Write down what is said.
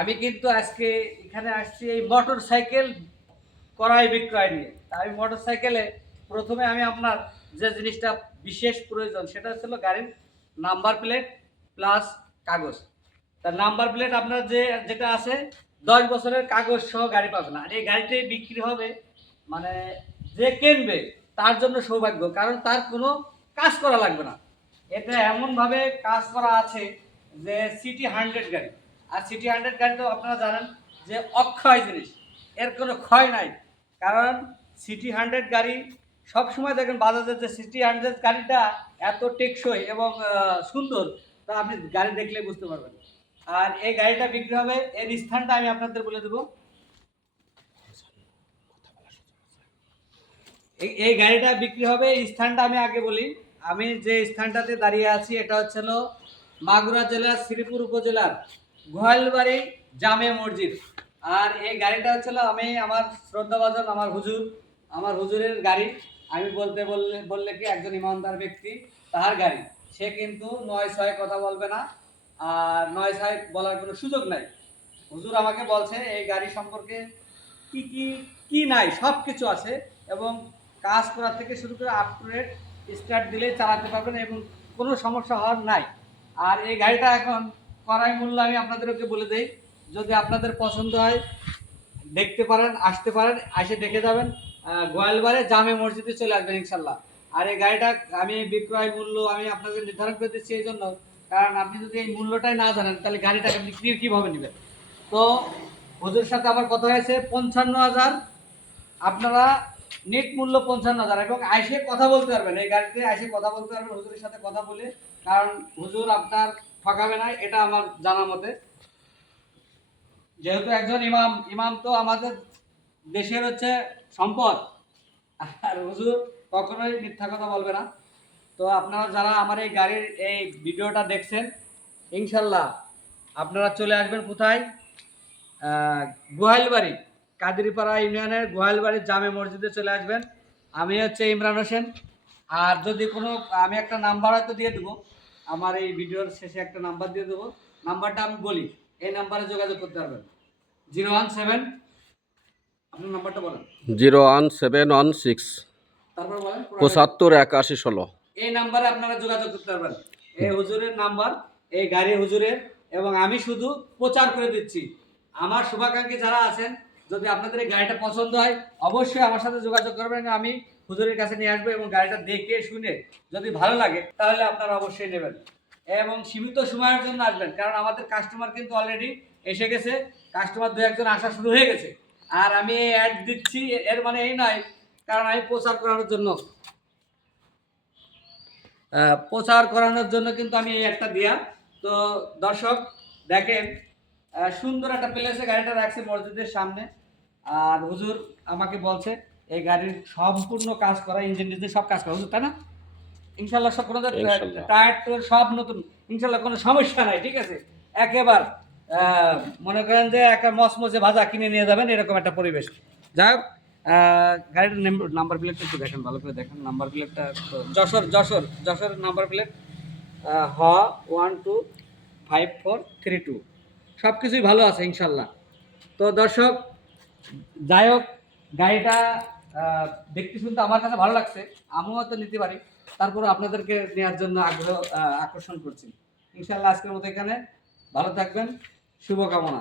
আমি কিন্তু আজকে এখানে আসছি এই মোটর সাইকেল ক্রয় বিক্রয় নিয়ে। আমি মোটর সাইকেলে প্রথমে আমি আপনার যে জিনিসটা বিশেষ প্রয়োজন সেটা হচ্ছিল গাড়ির নাম্বার প্লেট প্লাস কাগজ। তার নাম্বার প্লেট আপনার যেটা আছে 10 বছরের কাগজ সহ গাড়ি পাবেন। আর এই গাড়িটাই বিক্রি হবে, মানে যে কিনবে তার জন্য সৌভাগ্য, কারণ তার কোনো কাজ করা লাগবে না। এটা এমনভাবে কাজ করা আছে যে সিটি 100 গাড়ি। আর সিটি 100 গাড়ি তো আপনারা জানেন যে অক্ষয় জিনিস, এর কোনো ক্ষয় নাই। কারণ সিটি 100 গাড়ি সবসময় দেখেন বাজাজের যে সিটি 100 গাড়িটা এত টেকসই এবং সুন্দর, তা আপনি গাড়ি দেখলে বুঝতে পারবেন। আর এই গাড়িটা বিক্রি হবে, এর স্থানটা আমি আপনাদের বলে দেবো। এই গাড়িটা বিক্রি হবে, এই স্থানটা আমি আগে বলি। আমি যে স্থানটাতে দাঁড়িয়ে আছি এটা হচ্ছিল মাগুরা জেলার শ্রীপুর উপজেলার গোহালবাড়ি জামে মসজিদ। আর এই গাড়িটা হচ্ছিল আমি আমার শ্রদ্ধাভাজন আমার হুজুরের গাড়ি। আমি বললে কি একজন ইমানদার ব্যক্তি, তার গাড়ি। সে কিন্তু 9-6 কথা বলবে না, আর 9-6 বলার কোনো সুযোগ নাই। হুজুর আমাকে বলছে এই গাড়ি সম্পর্কে কি কি কি নাই সব কিছু আছে, এবং কাজ করা থেকে শুরু করে আপ টু ডেট স্টার্ট দিলেই চালাতে পারবেন এবং কোনো সমস্যা হওয়ার নাই। আর এই গাড়িটা এখন ক্রয় মূল্য আমি আপনাদেরকে বলে দেই, যদি আপনাদের পছন্দ হয় দেখতে পারেন, আসতে পারেন, এসে দেখে যাবেন। গোয়ালবাড়ে জামে মসজিদে চলে আসবেন ইনশাল্লাহ। আর এই গাড়িটা আমি বিক্রয় মূল্য আমি আপনাদের নির্ধারণ করে দিচ্ছি এই জন্য, কারণ আপনি যদি এই মূল্যটাই না জানেন তাহলে গাড়িটাকে বিক্রি কীভাবে নেবেন। তো হুজুরের সাথে আমার কথা হয়েছে 55,000, আপনারা নেট মূল্য 55,000, এবং আইসে কথা বলতে পারবেন, এই গাড়িতে আইসে কথা বলতে পারবেন হুজুরের সাথে কথা বলে, কারণ হুজুর আপনার ঠকাবে না, এটা আমার জানা মতে। যেহেতু একজন ইমাম তো আমাদের দেশের হচ্ছে সম্পদ, আর হুজুর কখনোই মিথ্যা কথা বলবে না। তো আপনারা যারা আমার এই গাড়ির এই ভিডিওটা দেখছেন, ইনশাল্লাহ আপনারা চলে আসবেন কোথায়, গোহালবাড়ি কাদিরপাড়া ইউনিয়নের গোহালবাড়ি জামে মসজিদে চলে আসবেন। আমি হচ্ছে ইমরান হোসেন। আর যদি কোনো আমি একটা নাম্বার হয়তো দিয়ে দেবো, আমার এই ভিডিওর শেষে একটা নাম্বার দিয়ে দেবো, নাম্বারটা আমি বলি, এই নাম্বারে যোগাযোগ করতে পারবেন। 017, আপনার নাম্বারটা বলেন। 01716 তারপর বলেন 758116। এই নাম্বারে আপনারা যোগাযোগ করতে পারবেন। এই হুজুরের নাম্বার, এই গাড়ি হুজুরের, এবং আমি শুধু প্রচার করে দিচ্ছি। আমার শুভাকাঙ্ক্ষী যারা আছেন, যদি আপনাদের এই গাড়িটা পছন্দ হয় অবশ্যই আমার সাথে যোগাযোগ করবেন, আমি হুজুরের কাছে নিয়ে আসবো এবং গাড়িটা দেখে শুনে যদি ভালো লাগে তাহলে আপনারা অবশ্যই নেবেন, এবং সীমিত সময়ের জন্য আসবেন, কারণ আমাদের কাস্টমার কিন্তু অলরেডি এসে গেছে, কাস্টমার 2-1 আসা শুরু হয়ে গেছে। আর আমি অ্যাড দিচ্ছি, এর মানে এই নয়, কারণ আমি প্রচার করানোর জন্য কিন্তু আমি এই একটা দিয়া। তো দর্শক দেখেন, সুন্দর একটা প্লেসে গাড়িটা রাখছে মসজিদের সামনে। আর হুজুর আমাকে বলছে এই গাড়ির সম্পূর্ণ কাজ করা, ইঞ্জিন টিঞ্জিন সব কাজ করা হুজুর, তাই না? ইনশাল্লাহ সব কোনো টায়ার টুয়ার সব নতুন, ইনশাল্লাহ কোনো সমস্যা নাই, ঠিক আছে। একেবার মনে করেন যে একটা মচমচে ভাজা কিনে নিয়ে যাবেন, এরকম একটা পরিবেশ। যাই হোক, গাড়িটার নাম্বার প্লেটটা একটু দেখেন, ভালো করে দেখেন নাম্বার প্লেটটা। যশোর নাম্বার প্লেট, 125432, সব কিছুই ভালো আছে ইনশাল্লাহ। তো দর্শক যাই হোক, গাড়িটা দেখতে শুনতে আমার কাছে ভালো লাগছে, আমিও তো নিতে পারি, তারপরে আপনাদেরকে নেওয়ার জন্য আকর্ষণ করছি। ইনশাল্লাহ আজকের মতো এখানে, ভালো থাকবেন, শুভকামনা।